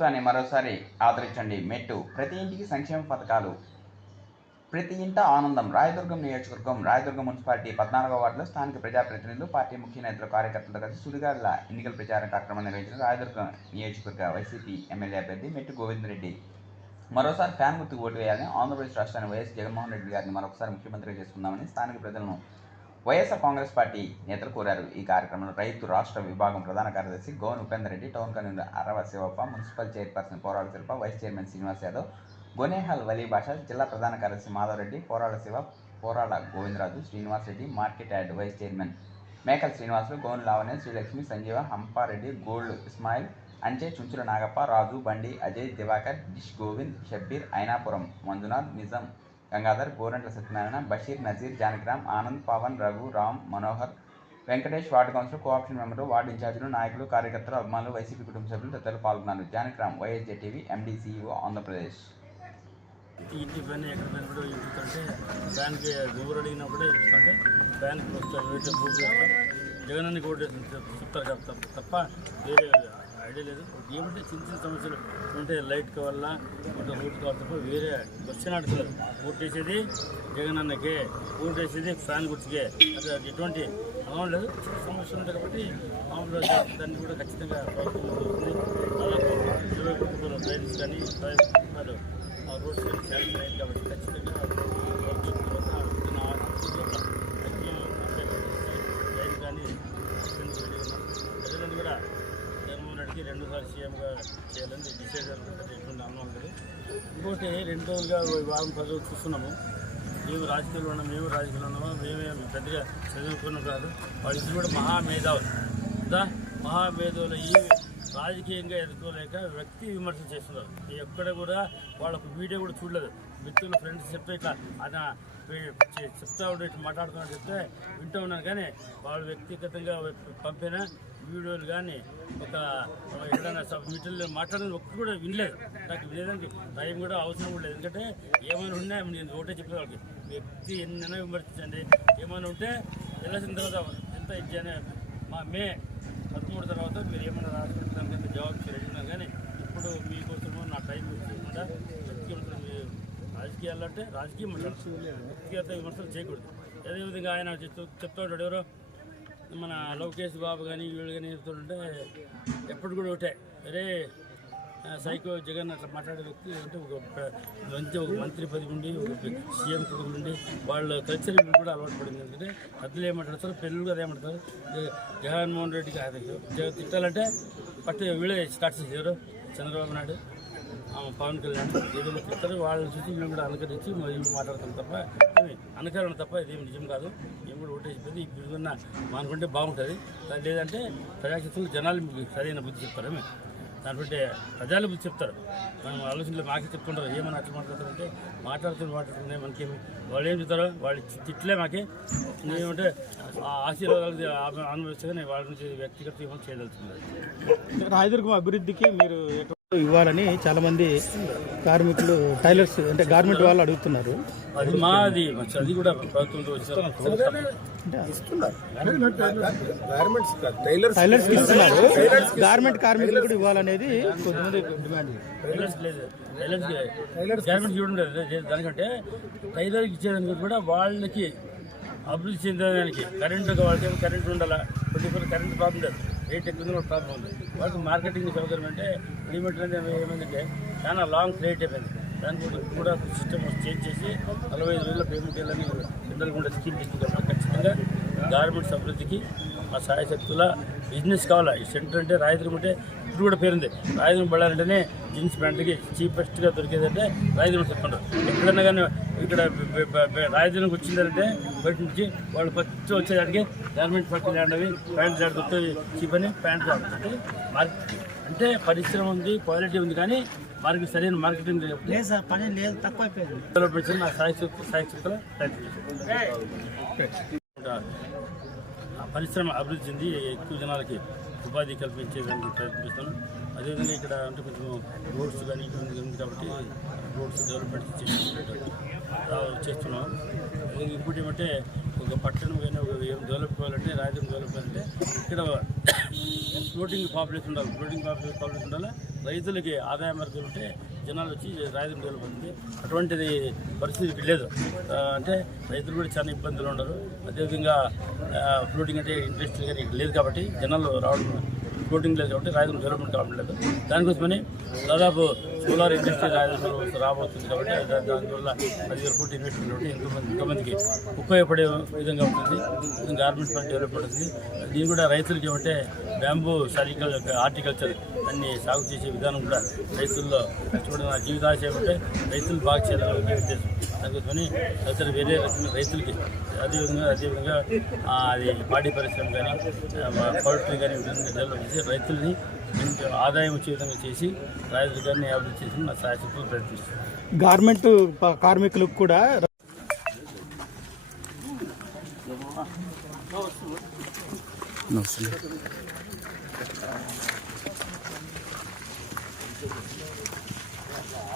ప్రభుత్వాన్ని మరోసారి ఆదరించండి. మెట్టు ప్రతి ఇంటికి సంక్షేమ పథకాలు. ప్రతి ఇంట ఆనందం. రాయదుర్గం నియోజకవర్గం రాయదుర్గం మున్సిపాలిటీ పద్నాలుగో వార్డులో స్థానిక ప్రజాప్రతినిధులు పార్టీ ముఖ్య నేతలు కార్యకర్తలతో కలిసి సుడిగాడుల ఎన్నికల ప్రచార కార్యక్రమం నిర్వహించిన రాయదుర్గం నియోజకవర్గ వైసీపీ ఎమ్మెల్యే అభ్యర్థి మెట్టు గోవిందరెడ్డి. మరోసారి ఫ్యాన్ గుర్తుకు ఓటు వేయాలని ఆంధ్రప్రదేశ్ రాష్ట్రాన్ని వైఎస్ జగన్మోహన్ రెడ్డి గారిని మరొకసారి ముఖ్యమంత్రిగా చేసుకుందామని స్థానిక ప్రజలను వైఎస్ఆర్ కాంగ్రెస్ పార్టీ నేతలు కోరారు. ఈ కార్యక్రమంలో రైతు రాష్ట్ర విభాగం ప్రధాన కార్యదర్శి Govan Upender Reddy town convener Arava Shivappa municipal chairperson Porada Shilpa vice chairman Srinivas Yadav Gonehal Wali Basha జిల్లా ప్రధాన కార్యదర్శి Madhavareddy Porada Shiva Porada Govindaraju Srinivas Reddy market yard vice chairman Mekal Srinivasulu Gon Lavanya Srilakshmi Sanjeeva Hampareddy gold Ismail Anche Chunchula Nagappa Raju Bandi Ajay Diwakar dish Govind Shabbir Ainapuram Manjunath Nizam Gangadhar Gorantla Satyanarayana Basheer Nazeer Janakiram Anand Pavan Raghu Ram Manohar Venkatesh ward councillor co-option మెంబర్లు ward ఇన్ఛార్జీలు నాయకులు కార్యకర్తలు అభిమానులు YCP కుటుంబ సభ్యులు తదితరులు పాల్గొన్నారు. Janakiram YSJ TV MD CEO Andhra Pradesh. ఇంటి పని ఎక్కడ పని కూడా ఇస్తుంటే ఫ్యాన్కి ఊరు అడిగినప్పుడే ఇస్తుంటే ఫ్యాన్కి వస్తారు వేరే బూట్ వేస్తారు జగనాన్ని కూడా చెప్తారు చెప్తారు తప్ప వేరే ఐడియా లేదు. ఏమంటే చిన్న చిన్న సమస్యలు అంటే లైట్ కావాలా ఒక రూట్ కావాలి వేరే క్వశ్చన్ అడగలేదు ఓట్ వేసేది జగనన్నకే ఓట్ వేసేది ఫ్యాన్ గుర్తుకే. అది ఎటువంటి అవసరం లేదు. చిన్న సమస్యలు ఉంటాయి కాబట్టి మామూలు దాన్ని కూడా ఖచ్చితంగా ప్రభుత్వం ఇరవై కుటుంబాల కానీ ఆ రోడ్స్ కానీ శాంక్షన్ అయింది కాబట్టి ఖచ్చితంగా ప్రభుత్వం తర్వాత వితిన్ ఆ రోజుల్లో maximum ట్రైన్ కానీ ట్రైన్స్ రెడీ ఉన్నాం ప్రజలను కూడా జగన్మోహన్ రెడ్డికి సీఎంగా చేయాలని డిసైడ్ అనుకుంటే ఎటువంటి ఇంకోటి రెండు రోజులుగా వారం పది రోజులు చూస్తున్నాము. మేము రాజకీయాల్లో ఉన్నాం మేము రాజకీయాల్లో ఉన్నామా? మేమే పెద్దగా చదువుకున్నాం కాదు వాళ్ళిద్దరు కూడా మహామేధావులు. కదా మహామేధావులు ఈ రాజకీయంగా ఎదుర్కోలేక వ్యక్తి విమర్శ చేస్తున్నారు. ఎక్కడ కూడా వాళ్ళకు వీడియో కూడా చూడలేదు. మిత్రులు ఫ్రెండ్స్ చెప్పాక ఇట్లా చెప్తా ఉండే ఇట్లా మాట్లాడుతున్నా చెప్తే వింటూ ఉన్నాను. కానీ వాళ్ళు వ్యక్తిగతంగా పంపిన వీడియోలు కానీ ఒక ఎక్కడైనా సబ్ మీటర్లు మాట్లాడిన ఒక్క కూడా వినలేదు. నాకు వినేదానికి టైం కూడా అవసరం కూడా లేదు. ఎందుకంటే ఏమైనా ఉన్నా నేను ఒకటే చెప్పిన వాళ్ళకి వ్యక్తి ఎన్నైనా విమర్శించండి. ఏమైనా ఉంటే వెళ్ళాల్సిన తర్వాత ఎంత ఇచ్చానే మా మే పదమూడు తర్వాత మీరు ఏమైనా రాసుకుంటానికి జవాబు రెడీ ఉన్నా కానీ ఇప్పుడు మీకోసము నా టైం ఇచ్చకుండా రాజకీయాలు అంటే రాజకీయం మాట్లాడుతుంది వ్యక్తిగత విమర్శలు చేయకూడదు. అదేవిధంగా ఆయన చెప్తూ చెప్తూ ఎవరో మన లోకేష్ బాబు కానీ వీళ్ళు కానీ చెప్తుంటే ఎప్పుడు కూడా ఒకటే. అరే సైకో జగన్ అట్లా మాట్లాడే వ్యక్తి అంటే ఒక మంచి ఒక మంత్రి పదవి ఉండి ఒక సీఎం పదవి ఉండి వాళ్ళ కల్చర్ కూడా అలవాటు పడింది. ఎందుకంటే అద్దలు ఏమంటారు? పెళ్ళి కూడా ఏమంటారు? జగ- జగన్మోహన్ రెడ్డికి జగ తిట్టాలంటే పట్టు వీళ్ళే స్టార్ట్ చేశారు చంద్రబాబు నాయుడు. పవన్ కళ్యాణ్ ఏదో చెప్తారు వాళ్ళని చూసి మేము కూడా అనుకరించి మేము మాట్లాడతాం తప్ప అనుకరణ తప్ప ఇదేం నిజం కాదు. మేము కూడా ఓటేసిపోయింది ఈ విధంగా మానుకుంటే బాగుంటుంది. లేదంటే ప్రజాక్షేత్రంలో జనాలు మీకు సరైన బుద్ధి చెప్తారు ఏమి? దాంట్లో ప్రజలు బుద్ధి చెప్తారు. మనం ఆలోచనలు మాకే చెప్పుకుంటారు. ఏమని అట్లా మాట్లాడతారంటే మాట్లాడుతున్న మాట్లాడుతున్నాయి మనకి వాళ్ళు ఏం చెప్తారో వాళ్ళు తిట్లే మాకే. ఏమంటే ఆ ఆశీర్వాదాలు అనుభవిస్తే వాళ్ళ నుంచి వ్యక్తిగత విమర్శ చేయదలుచుకున్నారు రాయదుర్గం అభివృద్ధికి మీరు ఇవ్వాలని చాలా మంది కార్మికులు టైలర్స్ అంటే గార్మెంట్ వాళ్ళు అడుగుతున్నారు. అది మాది మరి అది కూడా ప్రభుత్వంతో టైలర్స్ ఇస్తున్నారు. గార్మెంట్ కార్మికులు కూడా ఇవ్వాలనేది కొద్దిమంది డిమాండ్. టైలర్స్ లేదు. టైలర్స్ గవర్నమెంట్ చూడండి. దానికంటే టైలర్కి ఇచ్చేదానికి కూడా వాళ్ళకి అభివృద్ధి చెందడానికి కరెంట్ వాళ్ళకి కరెంట్ ఉండాలా? ట్వంటీ ఫోర్ కరెంట్ ప్రాబ్లం లేదు. రేట్ ఎక్కువ ప్రాబ్లం ఉంది. వాళ్ళకి మార్కెటింగ్ సౌకర్యం అంటే లిమిట్ అనేది ఏమైందంటే చాలా లాంగ్ రేట్ అయిపోయింది. దానికి కూడా- సిస్టమ్ చేంజ్ చేసి నలభై ఐదు రోజుల పేమెంట్ వెళ్ళని పిల్లలు కూడా స్కీమ్ తీసుకున్నాం ఖచ్చితంగా గార్మెంట్స్ అభివృద్ధికి మా సాయశక్తుల బిజినెస్ కావాలా? ఈ సెంటర్ అంటే రాయదుర్గం అంటే ఇప్పుడు కూడా పేరుంది. రాయదుర్గం పడాలంటేనే జీన్స్ ప్యాంట్కి చీపెస్ట్గా దొరికేదంటే రాయదుర్గం చెప్పండి ఎక్కడన్నా కానీ ఇక్కడ బె- రాయదుర్గంకి వచ్చిందంటే బయట నుంచి వాళ్ళు ఫస్ట్ వచ్చేదానికి గార్మెంట్ ఫ్యాక్టరీ లాంటివి ప్యాంట్ దొరుకుతుంది చీప్ అని ప్యాంట్ దొరుకుతుంది మార్కెట్ అంటే పరిశ్రమ ఉంది క్వాలిటీ ఉంది కానీ మార్కెట్ సరైన మార్కెటింగ్ లేదు. లేదు సార్ పని లేదు తక్కువ అయిపోయింది నా సాయశక్తుల ఆ పరిశ్రమ అభివృద్ధి చెంది ఎక్కువ జనాలకి ఉపాధి కల్పించేదానికి ప్రయత్నిస్తాను అదేవిధంగా ఇక్కడ అంటే కొంచెం రోడ్స్ కానీ ఇటువంటి ఉంది కాబట్టి రోడ్స్ డెవలప్మెంట్ చేస్తున్నాం ఇప్పుడు ఇంకోటి ఏమంటే ఒక పట్టణం కానీ ఒక ఏం డెవలప్ కావాలంటే రాజ్యం డెవలప్ కావాలంటే ఇక్కడ ఫ్లోటింగ్ పాపులేషన్ ఉండాలి. ఫ్లోటింగ్ పాపులేషన్ ఉండాలి. రైతులకి ఆదాయ మార్గాలు ఉంటే జనాలు వచ్చి రాయదుర్గం డెవలప్ అటువంటిది పరిస్థితి లేదు. అంటే రైతులు కూడా చాలా ఇబ్బందులు ఉండరు అదేవిధంగా ఫ్లూటింగ్ అంటే ఇంట్రెస్ట్ కానీ లేదు కాబట్టి జనాలు రావడం ఫ్లోటింగ్ లేదు కాబట్టి రాయదుర్గం డెవలప్మెంట్ కావడం లేదు. దానికోసమని దాదాపు సోలార్ ఇండస్ట్రీ రాయదుర్గంలో రాబోతుంది కాబట్టి దానివల్ల పదివేల కోట్లు ఇన్వెస్ట్మెంట్ ఉంటే ఎంతోమంది ఎంతోమందికి ఉపయోగపడే విధంగా ఉంటుంది. గార్మెంట్ పని డెవలప్ అవుతుంది దీన్ని కూడా రైతులకి ఏమంటే బ్యాంబూ సరికల్ హార్టికల్చర్ అన్ని సాగు చేసే విధానం కూడా రైతుల్లో కష్టపడిన జీవితాశ ఏమంటే రైతులు బాగా చేయాలని ఉద్దేశం. తగ్గుతుంది తదితర వేరే రకంగా రైతులకి అదేవిధంగా అదేవిధంగా అది పాడి పరిశ్రమ కానీ పౌల్ట్రీ కానీ డెవలప్ చేసి రైతులని ఆదాయం వచ్చే విధంగా చేసి రైతులు కానీ అభివృద్ధి చేసి నా శాశ్వత ప్రయత్నిస్తాను గార్మెంట్ కార్మికులకు కూడా నమస్తే.